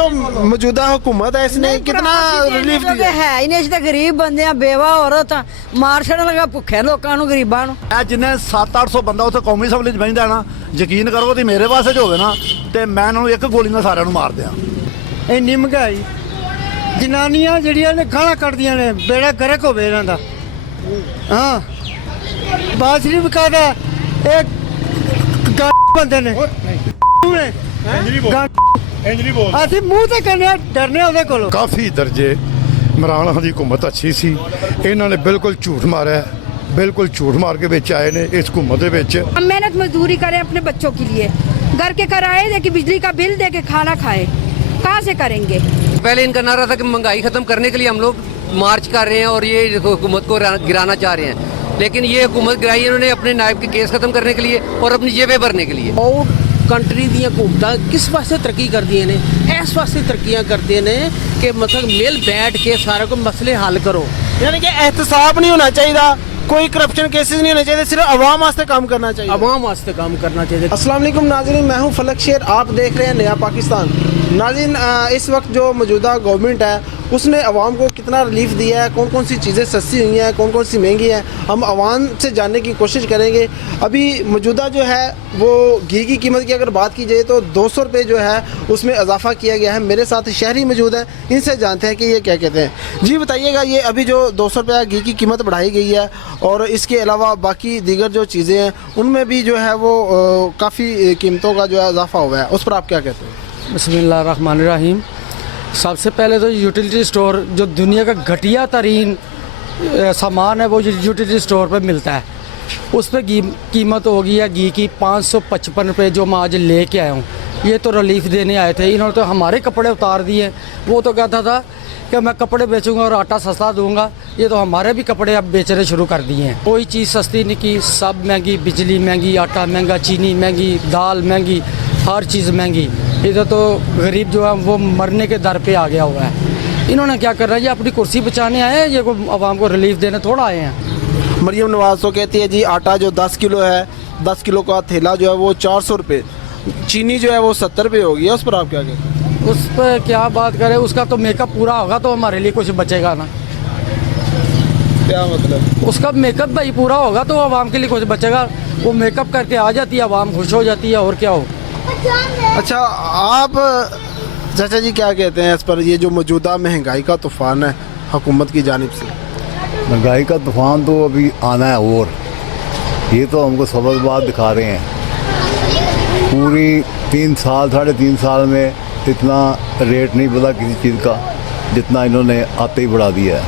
जो मौजूदा हुकूमत है इसने कितना रिलीफ दिया है ही नहीं, तो गरीब बंदे आ, बेवा औरत आ, मार छड़न लगा भुखे लोगों ਨੂੰ ਗਰੀਬਾਂ ਨੂੰ। ਇਹ ਜਿੰਨੇ 700-800 ਬੰਦਾ ਉੱਥੇ ਕੌਮੀ ਅਸੈਂਬਲੀ 'ਚ ਬਹਿੰਦਾ ਨਾ, ਯਕੀਨ ਕਰੋ ਕਿ ਮੇਰੇ ਪਾਸੇ 'ਚ ਹੋਵੇ ਨਾ ਤੇ ਮੈਂ ਇਹਨਾਂ ਨੂੰ ਇੱਕ ਗੋਲੀ ਨਾਲ ਸਾਰਿਆਂ ਨੂੰ ਮਾਰ ਦਿਆਂ। ਇੰਨੀ ਮਹਿੰਗਾਈ, ਜਨਾਨੀਆਂ ਜਿਹੜੀਆਂ ਨੇ ਗਾਲਾਂ ਕੱਢਦੀਆਂ ਨੇ, ਬੇੜਾ ਗਰਕ ਹੋਵੇ ਇਹਨਾਂ ਦਾ। ਹਾਂ ਬਾਸਰੀ ਵਿਕਾਦਾ ਇਹ ਬੰਦੇ ਨੇ ਅਸੀਂ ਮੂੰਹ ਤੇ ਕਹਿੰਦੇ ਡਰਨੇ ਉਹਦੇ ਕੋਲੋਂ। ਕਾਫੀ ਦਰਜੇ ਇਮਰਾਨ ਖਾਨ ਦੀ हुकूमत अच्छी सी, ਇਹਨਾਂ ਨੇ ਬਿਲਕੁਲ ਝੂਠ ਮਾਰਿਆ, बिल्कुल झूठ मार के बेच आए ने इस हुकूमत के। हम मेहनत मजदूरी करें अपने बच्चों के लिए, घर के किराए दे के बिजली का बिल दे के खाना खाएं, कहाँ से करेंगे। पहले इनका नारा था कि महंगाई खत्म करने के लिए हम लोग मार्च कर रहे हैं और ये हुकूमत को गिराना चाह रहे हैं, लेकिन ये हुकूमत गिराई इन्होंने अपने नायब के केस खत्म करने के लिए और अपनी जेबें भरने के लिए। और कंट्री दी हुकूमत किस वास्ते तरक्की करती ने, इस वास्ते तरक्कियां करते ने कि मतलब मिल बैठ के सारे को मसले हल करो। यानी कि एहतसाब नहीं होना चाहिए, कोई करप्शन केसेस नहीं होने चाहिए, सिर्फ अवाम वास्ते काम करना चाहिए, अवाम वास्ते काम करना चाहिए। अस्सलाम वालेकुम नाज़रीन, मैं हूं फलक शेर, आप देख रहे हैं नया पाकिस्तान। नाज़रीन, इस वक्त जो मौजूदा गवर्नमेंट है उसने अवाम को कितना रिलीफ दिया है, कौन कौन सी चीज़ें सस्ती हुई हैं, कौन कौन सी महंगी हैं, हम अवाम से जानने की कोशिश करेंगे। अभी मौजूदा जो है वो घी की कीमत की अगर बात की जाए तो 200 रुपये जो है उसमें इजाफा किया गया है। मेरे साथ शहरी मौजूद हैं, इनसे जानते हैं कि ये क्या कहते हैं। जी बताइएगा, ये अभी जो 200 रुपया घी की कीमत बढ़ाई गई है और इसके अलावा बाकी दीगर जो चीज़ें हैं उनमें भी जो है वो काफ़ी कीमतों का जो है इजाफा हुआ है, उस पर आप क्या कहते हैं। बिस्मिल्लाहिर्रहमानिर्रहीम। सबसे पहले तो यूटिलिटी स्टोर जो दुनिया का घटिया तरीन सामान है वो यूटिलिटी स्टोर पर मिलता है, उस पर कीमत होगी है घी की 555 रुपये जो मैं आज लेके आया हूँ। ये तो रिलीफ देने आए थे, इन्होंने तो हमारे कपड़े उतार दिए। वो तो कहता था कि मैं कपड़े बेचूंगा और आटा सस्ता दूंगा, ये तो हमारे भी कपड़े अब बेचने शुरू कर दिए हैं। कोई चीज़ सस्ती नहीं की, सब महंगी, बिजली महंगी, आटा महंगा, चीनी महंगी, दाल महंगी, हर चीज़ महंगी। इधर तो गरीब जो है वो मरने के दर पे आ गया हुआ है। इन्होंने क्या करना है, ये अपनी कुर्सी बचाने आए हैं, ये को आवाम को रिलीफ देने थोड़ा आए हैं। मरियम नवाज तो कहती है जी आटा जो 10 किलो है, 10 किलो का थैला जो है वो 400 रुपये, चीनी जो है वो 70 रुपये होगी है, उस पर आप क्या कहते हैं। उस पर क्या बात करें, उसका तो मेकअप पूरा होगा तो हमारे लिए कुछ बचेगा ना। क्या मतलब, उसका मेकअप भाई पूरा होगा तो आवाम के लिए कुछ बचेगा। वो मेकअप करके आ जाती है, आवाम खुश हो जाती है, और क्या हो। अच्छा आप चाचा जी क्या कहते हैं इस पर, ये जो मौजूदा महंगाई का तूफान है हुकूमत की जानिब से। महंगाई का तूफान तो अभी आना है, और ये तो हमको सबक बात दिखा रहे हैं। पूरी 3 साल 3.5 साल में इतना रेट नहीं बढ़ा किसी चीज़ का जितना इन्होंने आते ही बढ़ा दिया है।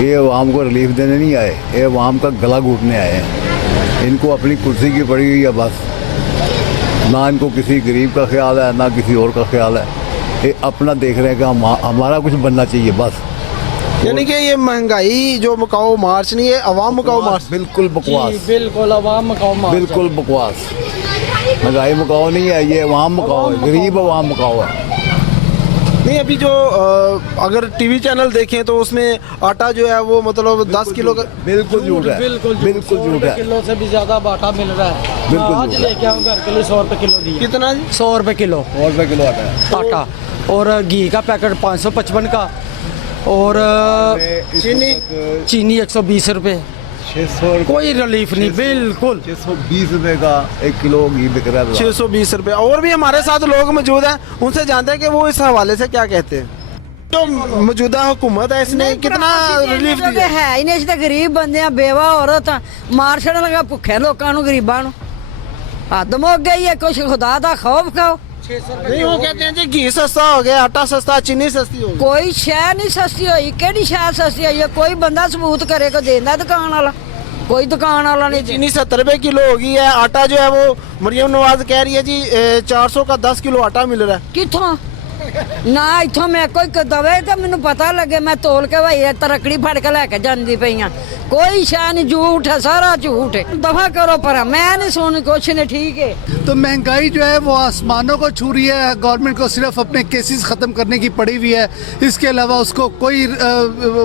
ये अवाम को रिलीफ देने नहीं आए, ये अवाम का गला घूटने आए हैं। इनको अपनी कुर्सी की पड़ी हुई है बस, ना इनको किसी गरीब का ख्याल है ना किसी और का ख्याल है। ये अपना देख रहे हैं कि हमारा कुछ बनना चाहिए बस। यानी कि ये महंगाई जो मकाओ मार्च नहीं है, अवाम मकाओ मार्च। बिल्कुल बकवास, बिल्कुल अवाम मकाओ मार्च, बिल्कुल बकवास। महंगाई मकाओ नहीं है, ये अवाम मकाओ है, गरीब अवाम मकाओ है। नहीं अभी जो अगर टीवी चैनल देखें तो उसमें आटा जो है वो मतलब 10 किलो का बिल्कुल झूठ है, बिल्कुल झूठ है। किलो से भी ज़्यादा आटा मिल रहा है। बिल्कुल आज लेके आऊँ घर के लिए 100 रुपये किलो दिए। कितना जी? 100 रुपये किलो, 100 रुपये किलो आटा है। आटा और घी का पैकेट 555 का, और चीनी 120 रुपये। 600 कोई रिलीफ नहीं, बिल्कुल 620 रुपये का 1 किलो घी बिक रहा है। 620 रुपये। और भी हमारे साथ लोग मौजूद हैं, उनसे जानते हैं कि वो इस हवाले से क्या कहते हैं। जो मौजूदा हुकूमत है इसने कितना रिलीफ दिया है ही नहीं, तो गरीब बंदे आ, बेवा औरत आ, मार छड़न लगा भुखे लोगों ਨੂੰ गरीबां ਨੂੰ। हद मुक गई है, कुछ खुदा दा खौफ खाओ। नहीं वो कहते हैं जी घी सस्ता हो गया, आटा सस्ता, चीनी सस्ती हो गई। कोई शै नहीं सस्ती हुई, केड़ी शै सस्ती हुई है, कोई बंदा सबूत करे को देंदा दुकान वाला, कोई दुकान वाला नहीं। चीनी 70 रुपये किलो हो गई है, आटा जो है वो मरियम नवाज कह रही है जी 400 का 10 किलो आटा मिल रहा है। किथों ना इथों मैं कोई दवे तो मैनू पता लगे, मैं तोल के भाई तरकड़ी फड़ के लैके जांदी पई हां। कोई शै नहीं, झूठ है, सारा झूठ है। दफा करो पर, मैं नहीं सुनी कुछ नहीं, ठीक है। तो महंगाई जो है वो आसमानों को छू रही है। गवर्नमेंट को सिर्फ अपने केसेस ख़त्म करने की पड़ी हुई है, इसके अलावा उसको कोई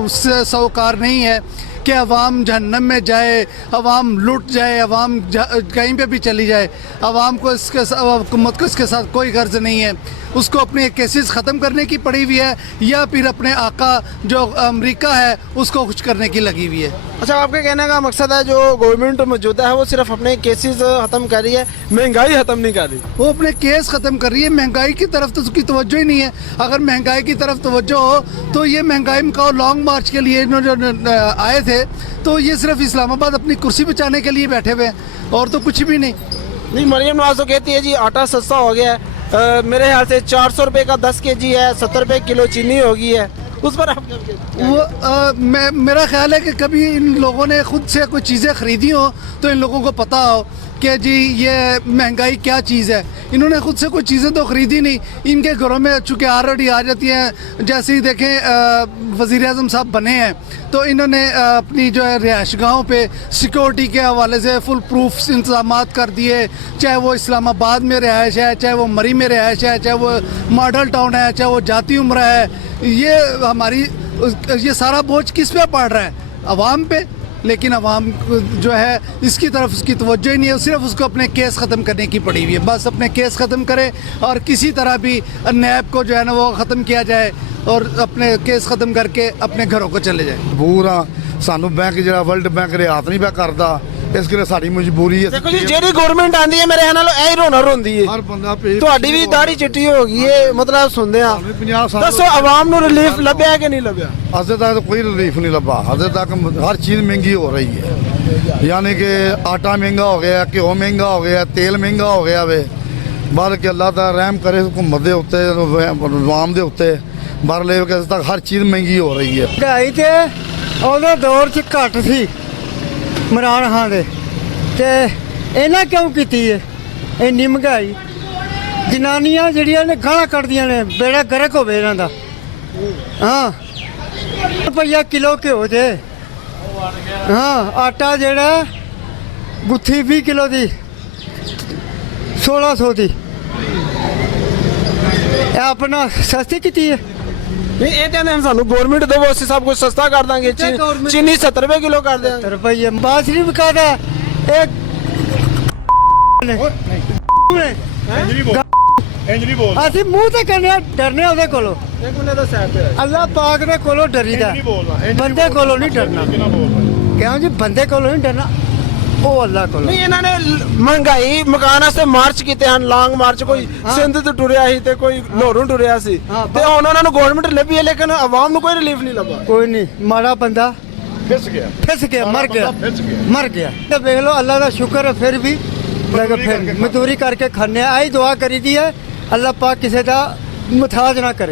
सरोकार नहीं है। कि अवाम जहन्नम में जाए, अवाम लूट जाए, अवाम कहीं पे भी चली जाए, अवाम को हुकूमत को इसके साथ कोई गर्ज नहीं है। उसको अपने केसेस ख़त्म करने की पड़ी हुई है या फिर अपने आका जो अमेरिका है उसको खुश करने की लगी हुई है। अच्छा, आपके कहने का मकसद है जो गवर्नमेंट मौजूदा है वो सिर्फ अपने केसेस ख़त्म कर रही है, महंगाई ख़त्म नहीं कर रही। वो अपने केस ख़त्म कर रही है, महंगाई की तरफ तो उसकी तवज्जो ही नहीं है। अगर महंगाई की तरफ तवज्जो हो तो ये महंगाई में कहो लॉन्ग मार्च के लिए इन्होंने जो आए थे तो ये सिर्फ इस्लामाबाद अपनी कुर्सी बचाने के लिए बैठे हुए हैं और तो कुछ भी नहीं। नहीं, मरियम नवाज तो कहती है जी आटा सस्ता हो गया है, मेरे ख्याल से 400 रुपये का 10 kg है, 70 रुपये किलो चीनी हो गई है, उस पर आप क्या कहते हैं? वो मेरा ख्याल है कि कभी इन लोगों ने खुद से कोई चीज़ें ख़रीदी हो तो इन लोगों को पता हो कि जी ये महंगाई क्या चीज़ है। इन्होंने खुद से कोई चीज़ें तो ख़रीदी नहीं, इनके घरों में चूँकि ऑलरेडी आ जाती हैं। जैसे ही देखें वज़ीर आज़म साहब बने हैं तो इन्होंने अपनी जो है रिहाइशगाहों पे सिक्योरिटी के हवाले से फुल प्रूफ इंतजाम कर दिए, चाहे वो इस्लामाबाद में रिहाइश है, चाहे वो मरी में रिहाइश है, चाहे वो मॉडल टाउन है, चाहे वो जाती उम्र है। ये सारा बोझ किस पे पड़ रहा है? अवाम पे। लेकिन अवाम जो है इसकी तरफ उसकी तवज्जो ही नहीं है, सिर्फ उसको अपने केस ख़त्म करने की पड़ी हुई है। बस अपने केस ख़त्म करे और किसी तरह भी नैब को जो है ना वो ख़त्म किया जाए और अपने केस ख़त्म करके अपने घरों को चले जाए। ਬੂਰ ਆ ਸਾਨੂੰ ਬੈਂਕ ਜਿਹੜਾ ਵਰਲਡ ਬੈਂਕ ਰਿਆਤ ਨਹੀਂ ਪਿਆ ਕਰਦਾ, ਇਸ ਕਰਕੇ ਸਾਡੀ ਮਜਬੂਰੀ ਹੈ। ਦੇਖੋ ਜੀ, ਜਿਹੜੀ ਗਵਰਨਮੈਂਟ ਆਂਦੀ ਹੈ ਮੇਰੇ ਨਾਲ ਇਹ ਰੋਣਾ ਰੋਂਦੀ ਹੈ। ਹਰ ਬੰਦਾ ਤੁਹਾਡੀ ਵੀ ਦਾੜੀ ਚਿੱਟੀ ਹੋ ਗਈ ਹੈ, ਮਤਲਬ ਸੁਣਦੇ ਆ। 50 ਸਾਲ ਦੱਸੋ ਆਵਾਮ ਨੂੰ ਰਿਲੀਫ ਲੱਭਿਆ ਕਿ ਨਹੀਂ ਲੱਭਿਆ? अजे तक तो कोई रिलीफ नहीं लगा। अजे तक हर चीज़ महंगी हो रही है, यानी कि आटा महंगा हो गया, घ्यो महंगा हो गया, तेल महंगा हो गया वे। बल के अल्लाह ताला रहम करे हुकूमत के उत्ते, अवाम के उत्ते। पर ले के अजे तक हर चीज़ महंगी हो रही है। महंगाई तो ਉਹਦੇ ਦੌਰ 'ਚ ਘੱਟ ਸੀ ਇਮਰਾਨ ਖਾਨ ਦੇ, ਤੇ ਇਹਨਾਂ ਕਿਉਂ ਕੀਤੀ ਹੈ ਇੰਨੀ ਮਹਿੰਗਾਈ? ਜਨਾਨੀਆਂ ਜਿਹੜੀਆਂ ਨੇ ਗਾਲਾਂ ਕੱਢਦੀਆਂ ਨੇ, ਬੇੜਾ ਗਰਕ ਹੋਵੇ ਇਹਨਾਂ ਦਾ। ਹਾਂ, ਰੁਪਈਆ ਕਿਲੋ ਘਿਓ ਜੇ। ਹਾਂ, ਆਟਾ ਜਿਹੜਾ ਗੁੱਥੀ 20 ਕਿਲੋ ਦੀ 1600 ਦੀ। ਇਹ ਆਪਣਾ ਸਸਤੀ ਕੀਤੀ ਹੈ। ਨਹੀਂ, ਇਹ ਕਹਿੰਦੇ ਹਨ ਸਾਨੂੰ ਗਵਰਨਮੈਂਟ ਦੇਵੋ, ਅਸੀਂ ਸਭ ਕੁਝ ਸਸਤਾ ਕਰ ਦਾਂਗੇ। ਚੀਨੀ 70 ਰੁਪਏ ਕਿਲੋ ਕਰ ਦਿਆਂਗੇ। ਰੁਪਈਏ ਬਾਸਰੀ ਵਿਕਾਦਾ ਇਹ ਅਸੀਂ ਮੂੰਹ ਤੇ ਕਹਿੰਦੇ ਆ, ਡਰਨੇ ਉਹਦੇ ਕੋਲੋਂ। ਇੱਕ ਮਿੰਟ ਦਾ ਸਾਈਡ ਤੇ ਅੱਲਾਹ ਪਾਕ ਦੇ ਕੋਲੋਂ ਡਰੀਦਾ, ਬੰਦੇ ਕੋਲੋਂ ਨਹੀਂ ਡਰਨਾ। ਕਿਉਂ ਜੀ? ਬੰਦੇ ਕੋਲੋਂ ਨਹੀਂ ਡਰਨਾ, ਉਹ ਅੱਲਾਹ ਕੋਲੋਂ। ਨਹੀਂ, ਇਹਨਾਂ ਨੇ ਮਹਿੰਗਾਈ ਮਕਾਨ ਵਾਸਤੇ ਮਾਰਚ ਕੀਤੇ ਹਨ, ਲੌਂਗ ਮਾਰਚ। ਕੋਈ ਸਿੰਧ ਤੋਂ ਟੁਰਿਆ ਸੀ ਤੇ ਕੋਈ ਲਾਹੌਰੋਂ ਟੁਰਿਆ ਸੀ, ਤੇ ਹੁਣ ਉਹਨਾਂ ਨੂੰ ਗਵਰਨਮੈਂਟ ਲੱਭੀ ਹੈ, ਲੇਕਿਨ ਆਵਾਮ ਨੂੰ ਕੋਈ ਰਿਲੀਫ ਨਹੀਂ ਲੱਭਾ। ਕੋਈ ਨਹੀਂ, ਮਾੜਾ ਬੰਦਾ ਫਿਸ ਗਿਆ ਮਰ ਗਿਆ। ਤੇ ਵੇਖ ਲਓ, ਅੱਲਾਹ ਦਾ ਸ਼ੁਕਰ ਹੈ ਫਿਰ ਵੀ ਲੇਕਿਨ ਫਿਰ ਮਜ਼ਦੂਰੀ ਕਰਕੇ ਖਾਣੇ। ਆਈ ਦੁਆ ਕਰੀ ਦੀ ਹੈ ਅੱਲਾਹ ਪਾਕ ਕਿਸੇ ਦਾ ਮੁਹਤਾਜ ਨਾ ਕਰੇ।